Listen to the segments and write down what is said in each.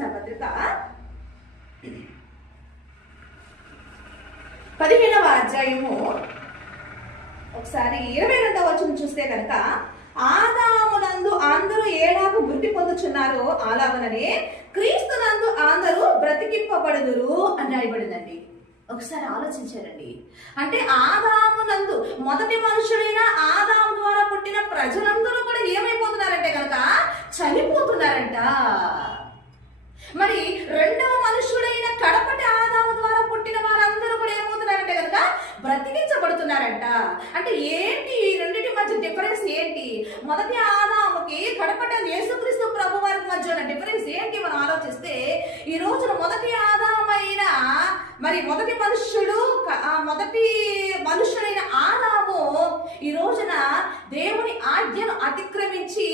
రాసిన పత్రిక పదిహేనవ అధ్యాయము. ఒకసారి ఇరవై రెండవ వచనం చూస్తే కనుక ఆదామునందు అందరూ ఏలాగు మృతి పొందుచున్నారో? అలాగననే క్రీస్తునందు అందరూ బ్రతికింపబడుదురు అని రాయబడిందండి. ఒకసారి ఆలోచించారండి అంటే ఆదామునందు మొదటి మనుషుడైన ఆదాము ద్వారా పుట్టిన ప్రజలందరూ కూడా ఏమైపోతున్నారంటే కనుక చనిపోతున్నారంట. మరి రెండవ మనుషుడైన కడపటి ఆదాము ద్వారా పుట్టిన వారందరూ కూడా ఏమవుతున్నారంటే కనుక బ్రతికించబడుతున్నారంట. అంటే ఏంటి ఈ రెండింటి మధ్య డిఫరెన్స్ ఏంటి? మొదటి ఆదాముకి కడపట యేసుక్రీస్తు ప్రభు వారికి మధ్య ఉన్న డిఫరెన్స్ ఏంటి మనం ఆలోచిస్తే ఈ రోజున మొదటి ఆదామైన మరి మొదటి మనుష్యుడు క- ఆ మొదటి మనుష్యుడైన ఆదాము ఈ రోజున దేవుని ఆజ్ఞను అతిక్రమించి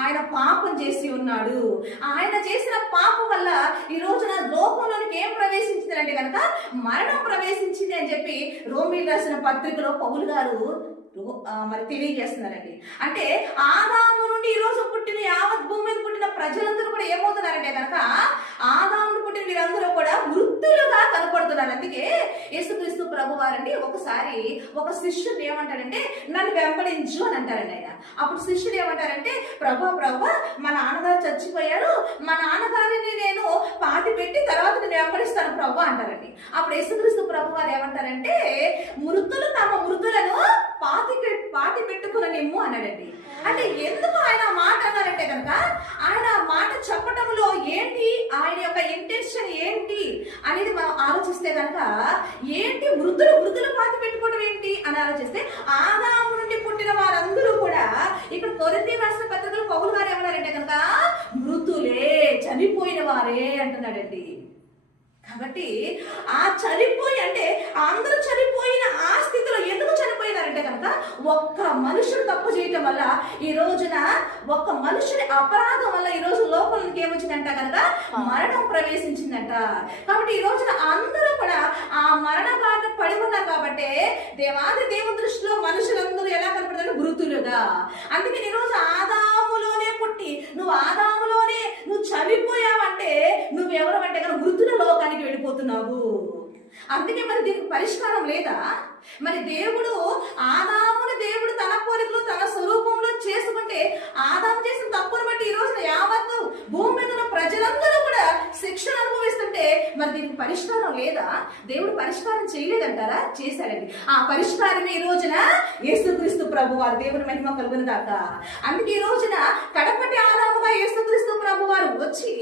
ఆయన పాపం చేసి ఉన్నాడు. ఆయన చేసిన పాపం వల్ల ఈ రోజున లోకంలోనికి ఏం ప్రవేశించిందంటే కనుక మరణం ప్రవేశించింది అని చెప్పి రోమిల్ రాసిన పత్రికలో పౌలు గారు రో- మరి తెలియజేస్తున్నారండి. అంటే ఆదాము నుండి ఈ రోజు పుట్టిన యావత్ భూమి మీద పుట్టిన ప్రజలందరూ కూడా ఏమవుతున్నారంటే కనుక ఆదాము పుట్టిన వీరందరూ కూడా మృతులుగా కనపడుతున్నారు. అందుకే యేసుక్రీస్తు ప్రభు వారండి ఒకసారి ఒక శిష్యుడు ఏమంటాడంటే నన్ను వెంబడించు అని అంటారండి ఆయన. అప్పుడు శిష్యుడు ఏమంటారంటే ప్రభు ప్రభు మా నాన్నగారు చచ్చిపోయారు. మా నాన్నగారిని నేను పాతి పెట్టి తర్వాత నేను వెంబడిస్తాను ప్రభు అంటారండి. అప్పుడు యేసుక్రీస్తు ప్రభు వారు ఏమంటారంటే మృతులు తమ మృతులను పాతి పె- పాతి పెట్టుకుననేమో అన్నాడండి. అంటే ఎందుకు ఆయన ఆ మాట అన్నారంటే కనుక ఆయన ఆ మాట చెప్పటంలో ఏంటి ఆయన యొక్క ఇంటెన్షన్ ఏంటి అనేది మనం ఆలోచిస్తే కనుక ఏంటి మృతులు వృద్ధులు పాతి పెట్టుకోవడం ఏంటి అని ఆలోచిస్తే ఆదాము నుండి పుట్టిన వారందరూ కూడా ఇక్కడ కొరింది రాసిన పత్రికలు పౌలు గారు ఏమన్నారంటే కనుక మృతులే చనిపోయిన వారే అంటున్నాడండి. కాబట్టి ఆ చనిపోయి అంటే అందరూ చనిపోయిన ఆ స్థితిలో ఎందుకు చనిపోయినారంటే కనుక ఒక్క మనుషుడు తప్పు చేయటం వల్ల ఈ రోజున ఒక్క మనుషుడి అపరాధం వల్ల ఈ రోజు లోపలికి ఏమొచ్చిందంట కనుక మరణం ప్రవేశించిందంట. కాబట్టి ఈ రోజున అందరూ కూడా ఆ మరణ బాధ పడి ఉన్నారు కాబట్టి దేవాది దేవుని దృష్టిలో మనుషులందరూ ఎలా కనపడతారు మృతులుగా అందుకే ఈ రోజు ఆదాములోనే పుట్టి నువ్వు ఆదాములోనే నువ్వు చనిపోయావంటే నువ్వెవరు అంటే కనుక మృతుల లోకానికి వెళ్ళిపోతున్నావు. అందుకే మరి దీనికి పరిష్కారం లేదా? మరి దేవుడు ఆదాముని దేవుడు తన పోలికలో తన స్వరూపంలో చేసుకుంటే ఆదాము చేసిన తప్పును బట్టి ఈ రోజున యావత్తు భూమి మీద ఉన్న ప్రజలందరూ కూడా శిక్షణ అనుభవిస్తుంటే మరి దీనికి పరిష్కారం లేదా? దేవుడు పరిష్కారం చేయలేదంటారా? చేశాడండి. ఆ పరిష్కారం ఈ రోజున యేసుక్రీస్తు ప్రభు వారు దేవుని మహిమ కలుగును దాకా అందుకే ఈ రోజున కడపటి ఆరాముగా యేసుక్రీస్తు ప్రభు వారు వచ్చి